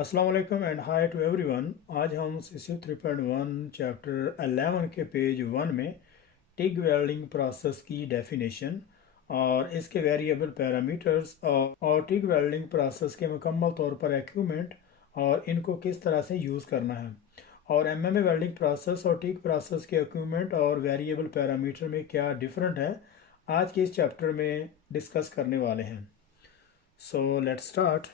अस्सलाम वालेकुम and hi to everyone. आज हम सीसी 3.1 चैप्टर 11 के पेज 1 में टिग वेल्डिंग प्रोसेस की डेफिनेशन और इसके वेरिएबल पैरामीटर्स और टिग वेल्डिंग प्रोसेस के मुकम्मल तौर पर इक्विपमेंट और इनको किस तरह से यूज़ करना है और एमएमए वेल्डिंग प्रोसेस और टिग प्रोसेस के इक्विपमेंट और वेरिएबल पैरामीटर में क्या डिफरेंट है, आज के इस चैप्टर में डिस्कस करने वाले हैं। So let's start.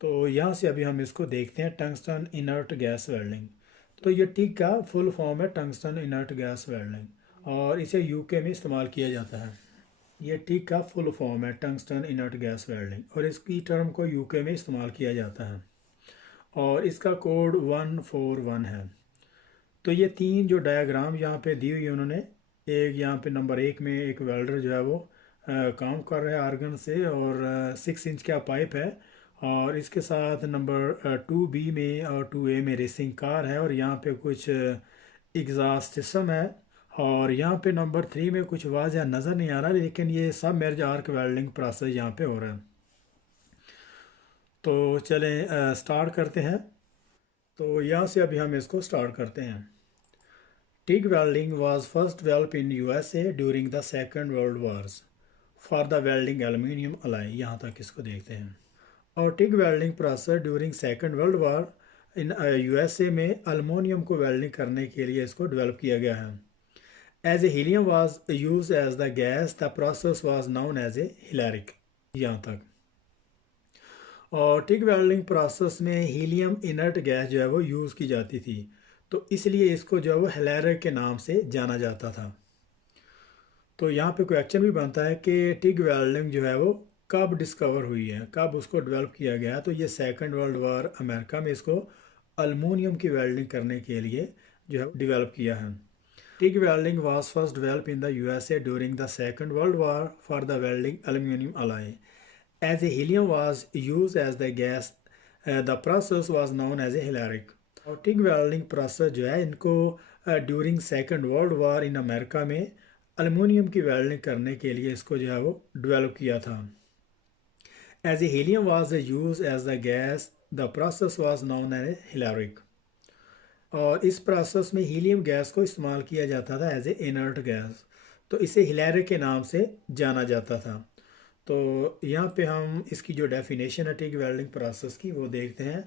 तो यहाँ से अभी हम इसको देखते हैं, टंगस्टन इनर्ट गैस वेल्डिंग। तो ये टिग का फुल फॉर्म है टंगस्टन इनर्ट गैस वेल्डिंग और इसे यूके में इस्तेमाल किया जाता है। ये टिग का फुल फॉर्म है टंगस्टन इनर्ट गैस वेल्डिंग और इसकी टर्म को यूके में इस्तेमाल किया जाता है और इसका कोड 141 है। तो ये तीन जो डायग्राम यहाँ पे दी हुई है उन्होंने, एक यहाँ पे नंबर 1 में एक वेल्डर जो है वो काम कर रहा है आर्गन से और 6 इंच का पाइप है और इसके साथ नंबर 2B में और 2A में रेसिंग कार है और यहाँ पे कुछ एग्जॉस्ट सिस्टम है और यहाँ पे नंबर 3 में कुछ वाज़ह नज़र नहीं आ रहा, लेकिन ये सब मेर्ज आर्क वेल्डिंग प्रोसेस यहाँ पे हो रहा है। तो चलें स्टार्ट करते हैं। तो यहाँ से अभी हम इसको स्टार्ट करते हैं। TIG welding was first developed in USA during the Second World Wars for the welding aluminium alloy। यहाँ तक इसको देखते हैं। और TIG welding process during Second World War इन USA में अल्मोनियम को वेल्डिंग करने के लिए इसको डेवलप किया गया है। As a helium was used as the gas, the process was known as a Hilaric। यहाँ तक। और टिग वेल्डिंग प्रोसेस में हीलियम इनर्ट गैस जो है वो यूज़ की जाती थी, तो इसलिए इसको जो है वो हेलेरिक के नाम से जाना जाता था। तो यहाँ पे क्वेश्चन भी बनता है कि टिग वेल्डिंग जो है वो कब डिस्कवर हुई है, कब उसको डेवलप किया गया। तो ये सेकंड वर्ल्ड वार अमेरिका में इसको अल्मोनियम की वेल्डिंग करने के लिए जो है डेवलप किया है। TIG welding was first develop in the USA during the second world war for the welding aluminium alloy। As a helium was used as the gas, the process was known as a Hilaric। और TIG welding process जो है इनको during second world war in America में aluminium की welding करने के लिए इसको जो है वो डेवलप किया था। As a helium was used as the gas, the process was known as a Hilaric। और इस प्रोसेस में हीलियम गैस को इस्तेमाल किया जाता था एज ए इनर्ट गैस, तो इसे हिलैरिक के नाम से जाना जाता था। तो यहाँ पे हम इसकी जो डेफिनेशन है टिग वेल्डिंग प्रोसेस की वो देखते हैं।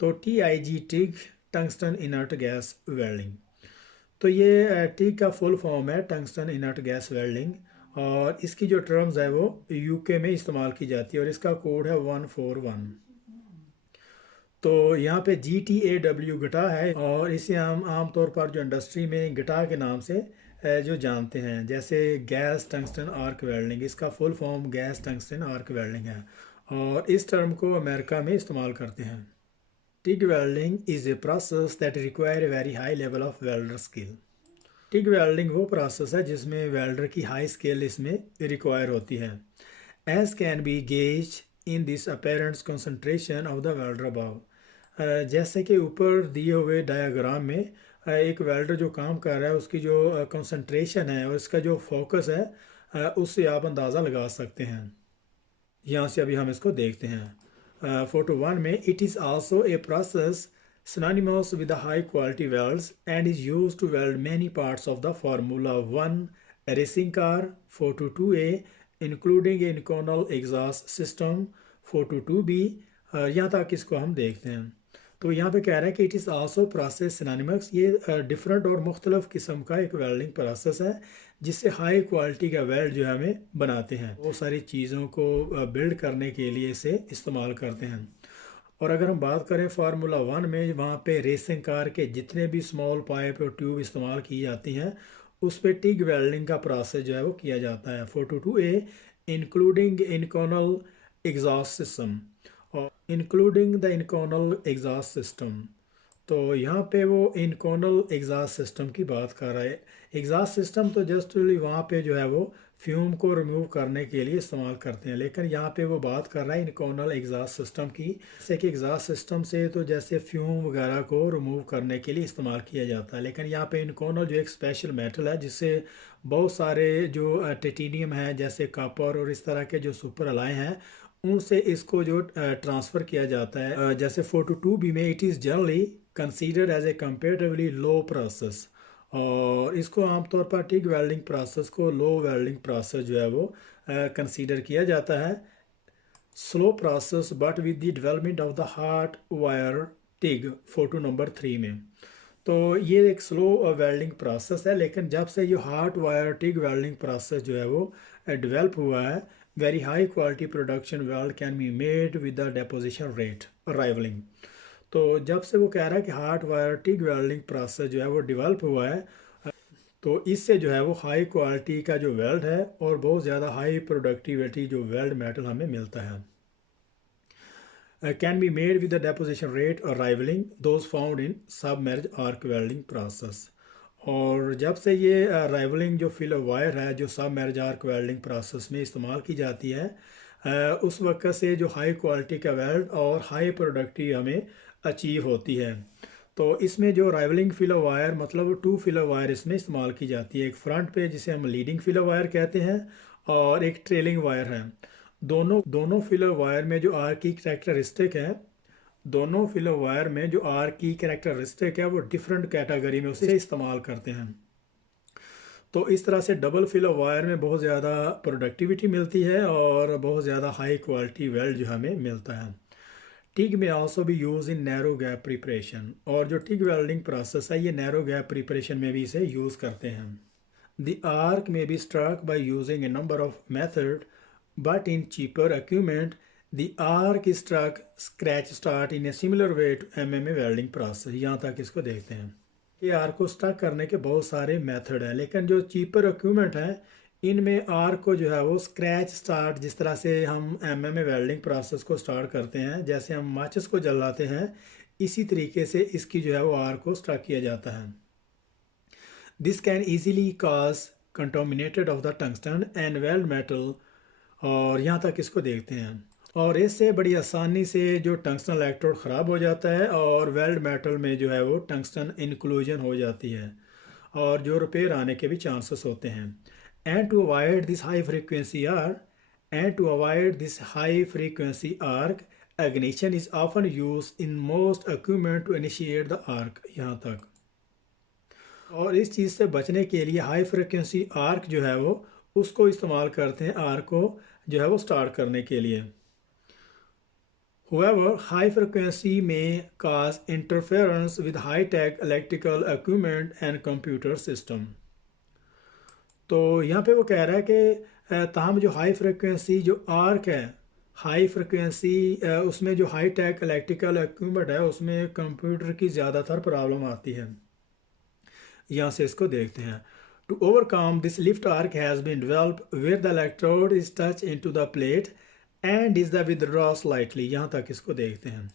तो TIG TIG tungsten inert gas welding. तो ये टिग का फुल फॉर्म है टंगस्टन इनर्ट गैस वेल्डिंग और इसकी जो टर्म्स है वो यूके में इस्तेमाल की जाती है और इसका कोड है 141। तो यहाँ पे GTAW गटा है और इसे हम आमतौर पर जो इंडस्ट्री में गटा के नाम से जो जानते हैं, जैसे गैस टंगस्टन आर्क वेल्डिंग, इसका full form gas tungsten arc welding है और इस टर्म को अमेरिका में इस्तेमाल करते हैं। TIG welding is a process that require a very high level of welder skill. TIG welding वो प्रोसेस है जिसमें वेल्डर की हाई स्किल इसमें रिक्वायर होती है। As can be gauge in this apparent concentration of the welder above. जैसे कि ऊपर दिए हुए डायग्राम में एक वेल्डर जो काम कर रहा है उसकी जो कंसंट्रेशन है और इसका जो फोकस है उससे आप अंदाज़ा लगा सकते हैं। यहाँ से अभी हम इसको देखते हैं। फोटो 1 में it is also a process synonymous with the high quality welds and is used to weld many parts of the Formula 1 racing car 422A including a Inconel exhaust system 422B। यहाँ तक इसको हम देखते हैं। तो यहाँ पे कह रहा है कि it is also process synonymous, ये डिफरेंट और मुख्तलिफ किस्म का एक वेल्डिंग प्रोसेस है जिससे हाई क्वालिटी का वेल्ड जो है हमें बनाते हैं, बहुत सारी चीज़ों को बिल्ड करने के लिए इसे इस्तेमाल करते हैं। और अगर हम बात करें फार्मूला 1 में, वहाँ पे रेसिंग कार के जितने भी स्मॉल पाइप और ट्यूब इस्तेमाल की जाती हैं उस पर टिग वेल्डिंग का प्रोसेस जो है वो किया जाता है। 422A including Inconel exhaust system और including the Inconel exhaust system. तो यहाँ पे वो इनकॉनल एग्जॉस्ट सिस्टम की बात कर रहा है। एग्जॉस्ट सिस्टम तो जस्ट वहाँ पे जो है वो फ्यूम को रिमूव करने के लिए इस्तेमाल करते हैं, लेकिन यहाँ पे वो बात कर रहा है इनकॉनल एग्जॉस्ट सिस्टम की। जैसे कि एग्जॉस्ट सिस्टम से तो जैसे फ्यूम वगैरह को रिमूव करने के लिए इस्तेमाल किया जाता है, लेकिन यहाँ पे इनकॉनल जो एक स्पेशल मेटल है जिससे बहुत सारे जो टाइटेनियम है जैसे कॉपर और इस तरह के जो सुपर अलाय हैं उनसे इसको जो ट्रांसफ़र किया जाता है, जैसे 422B में it is generally considered as a comparatively low process, और इसको आमतौर पर टिग वेल्डिंग प्रोसेस को लो वेल्डिंग प्रोसेस जो है वो कंसीडर किया जाता है। Slow process but with the development of the hard wire TIG photo number 3 में। तो ये एक स्लो वेल्डिंग प्रोसेस है, लेकिन जब से ये hard wire TIG welding process जो है वो डेवलप हुआ है, very high quality production weld can be made with the deposition rate rivalling. तो जब से वो कह रहा है कि hard wire TIG welding process जो है वो डेवलप हुआ है, तो इससे जो है वो हाई क्वालिटी का जो वेल्ड है और बहुत ज़्यादा हाई प्रोडक्टिविटी जो वेल्ड मेटल हमें मिलता है। Can be made with the deposition rate or rivaling those found in submerged arc welding process। और जब से ये राइवलिंग जो फिलर वायर है जो सबमर्ज आर्क वेल्डिंग प्रोसेस में इस्तेमाल की जाती है, उस वक्त से जो हाई क्वालिटी का वेल्ड और हाई प्रोडक्टिव हमें अचीव होती है। तो इसमें जो राइवलिंग फिलर वायर मतलब 2 फिलर वायर इसमें इस्तेमाल की जाती है, एक फ्रंट पे जिसे हम लीडिंग फिलर वायर कहते हैं और एक ट्रेलिंग वायर है। दोनों फिलर वायर में जो आर की कैरेक्टरिस्टिक है, दोनों फिलर वायर में जो आर की कैरेक्टरिस्टिक है वो डिफरेंट कैटेगरी में उसे इस्तेमाल करते हैं। तो इस तरह से डबल फिलर वायर में बहुत ज़्यादा प्रोडक्टिविटी मिलती है और बहुत ज़्यादा हाई क्वालिटी वेल्ड जो हमें मिलता है। टिग में आल्सो भी use in narrow gap preparation, और जो टिग वेल्डिंग प्रोसेस है ये नैरो गैप प्रिपरेशन में भी इसे यूज़ करते हैं। The arc may be struck by using a number of method, but in cheaper equipment the arc is struck scratch start in a similar way to MMA welding process। यहाँ तक इसको देखते हैं। ये आर्क को stuck करने के बहुत सारे मेथड हैं, लेकिन जो चीपर इक्विपमेंट हैं इनमें आर्क को जो है वो स्क्रैच स्टार्ट, जिस तरह से हम MMA वेल्डिंग प्रोसेस को स्टार्ट करते हैं, जैसे हम माचिस को जलाते हैं, इसी तरीके से इसकी जो है वो आर्क को स्टक किया जाता है। This can easily cause contaminated of the tungsten and weld metal, और यहाँ तक इसको देखते हैं। और इससे बड़ी आसानी से जो टंगस्टन इलेक्ट्रोड ख़राब हो जाता है और वेल्ड मेटल में जो है वो टंगस्टन इंक्लूजन हो जाती है और जो रिपेयर आने के भी चांसेस होते हैं। And to avoid this high frequency arc ignition is often use in most equipment to initiate the arc. यहाँ तक, और इस चीज़ से बचने के लिए हाई फ्रीक्वेंसी आर्क जो है वो उसको इस्तेमाल करते हैं आर्क को जो है वो स्टार्ट करने के लिए। However, high frequency may cause interference with high-tech electrical equipment and computer system। तो यहाँ पे वो कह रहा है कि ताहम जो हाई फ्रिक्वेंसी जो आर्क है, हाई फ्रिक्वेंसी उसमें जो हाई टेक इलेक्ट्रिकल इक्विपमेंट है उसमें कंप्यूटर की ज़्यादातर प्रॉब्लम आती है। यहाँ से इसको देखते हैं। To overcome this, lift arc has been developed where the electrode is touched into the plate and is the withdraw slightly। यहाँ तक इसको देखते हैं।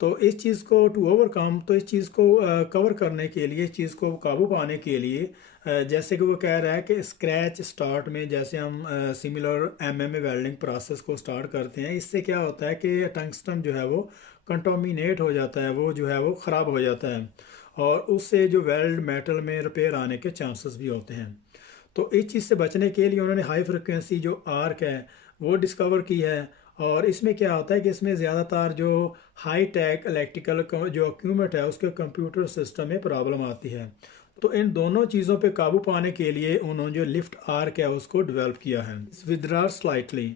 तो इस चीज़ को टू ओवरकम, तो इस चीज़ को कवर करने के लिए, इस चीज़ को काबू पाने के लिए, जैसे कि वो कह रहा है कि स्क्रैच स्टार्ट में जैसे हम सिमिलर MMA वेल्डिंग प्रोसेस को स्टार्ट करते हैं, इससे क्या होता है कि टंगस्टन जो है वो कंटामिनेट हो जाता है, वो जो है वो ख़राब हो जाता है और उससे जो वेल्ड मेटल में रिपेयर आने के चांसेस भी होते हैं। तो इस चीज़ से बचने के लिए उन्होंने हाई फ्रिक्वेंसी जो आर्क है वो डिस्कवर की है। और इसमें क्या होता है कि इसमें ज़्यादातर जो हाई टेक इलेक्ट्रिकल जो इक्विपमेंट है उसके कंप्यूटर सिस्टम में प्रॉब्लम आती है। तो इन दोनों चीज़ों पे काबू पाने के लिए उन्होंने जो लिफ्ट आर्क है उसको डेवलप किया है। Withdraw slightly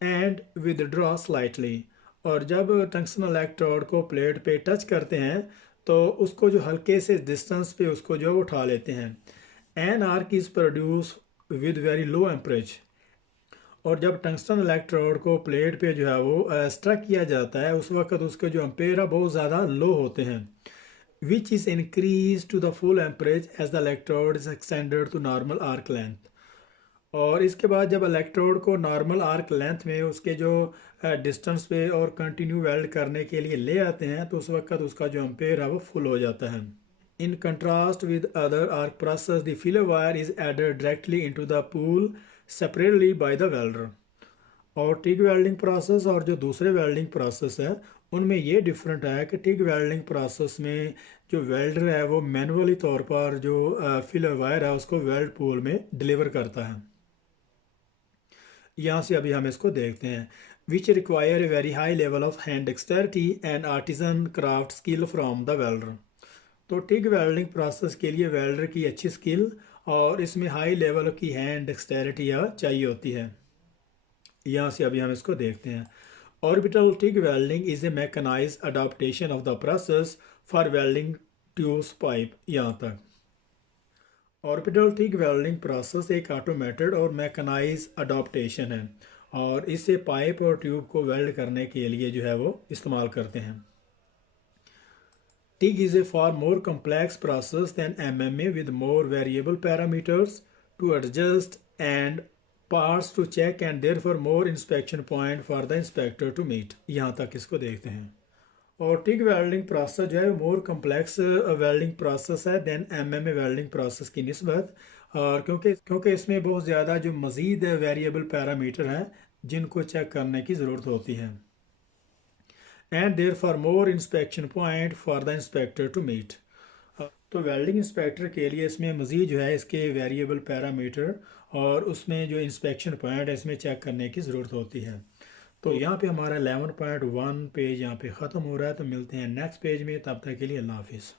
and withdraw slightly, और जब टंगस्टन इलेक्ट्रोड को प्लेट पे टच करते हैं तो उसको जो हल्के से डिस्टेंस पे उसको जो उठा लेते हैं। An arc is produce with very low amperage, और जब टंगस्टन इलेक्ट्रोड को प्लेट पे जो है वो स्ट्रक किया जाता है उस वक्त उसके जो एम्पेयर है बहुत ज़्यादा लो होते हैं, which is increase to the full amperage as the electrode is extended to normal arc length. और इसके बाद जब इलेक्ट्रोड को नॉर्मल आर्क लेंथ में उसके जो डिस्टेंस पे और कंटिन्यू वेल्ड करने के लिए ले आते हैं तो उस वक्त उसका जो एम्पेयर है वो फुल हो जाता है। In contrast with other arc process the filler wire is added directly into the pool separately by the welder. और टिग वेल्डिंग प्रोसेस और जो दूसरे वेल्डिंग प्रोसेस है उनमें ये डिफरेंट है कि टिग वेल्डिंग प्रोसेस में जो वेल्डर है वो मैनुअली तौर पर जो फिलर वायर है उसको वेल्ड पूल में डिलीवर करता है। यहाँ से अभी हम इसको देखते हैं। which require a very high level of hand dexterity and artisan craft skill from the welder. तो टिग वेल्डिंग प्रोसेस के लिए वेल्डर की अच्छी स्किल और इसमें हाई लेवल की हैंड डेक्सटेरिटी चाहिए होती है। यहाँ से अभी हम इसको देखते हैं। Orbital TIG welding is a mechanised adaptation of the process for welding tubes pipe. यहाँ तक ऑर्बिटल टिग वेल्डिंग प्रोसेस एक ऑटोमेटेड और मैकेनाइज अडाप्टेशन है और इसे पाइप और ट्यूब को वेल्ड करने के लिए जो है वो इस्तेमाल करते हैं। TIG is a far more complex process than MMA with more variable parameters to adjust and parts to check and therefore more inspection point for the inspector to meet। यहाँ तक इसको देखते हैं। और TIG वेल्डिंग प्रोसेस जो है मोर complex welding process है then MMA welding process की निस्बत, और क्योंकि इसमें बहुत ज़्यादा जो मज़ीद वेरिएबल पैरामीटर हैं जिनको चेक करने की ज़रूरत होती है। And there for more inspection point for the inspector to meet. तो वेल्डिंग इंस्पेक्टर के लिए इसमें मज़ीद जो है इसके वेरिएबल पैरामीटर और उसमें जो इंस्पेक्शन पॉइंट है इसमें चेक करने की ज़रूरत होती है। तो यहाँ पे हमारा 11.1 पेज यहाँ पे ख़त्म हो रहा है। तो मिलते हैं नेक्स्ट पेज में, तब तक के लिए अल्लाह हाफिज़।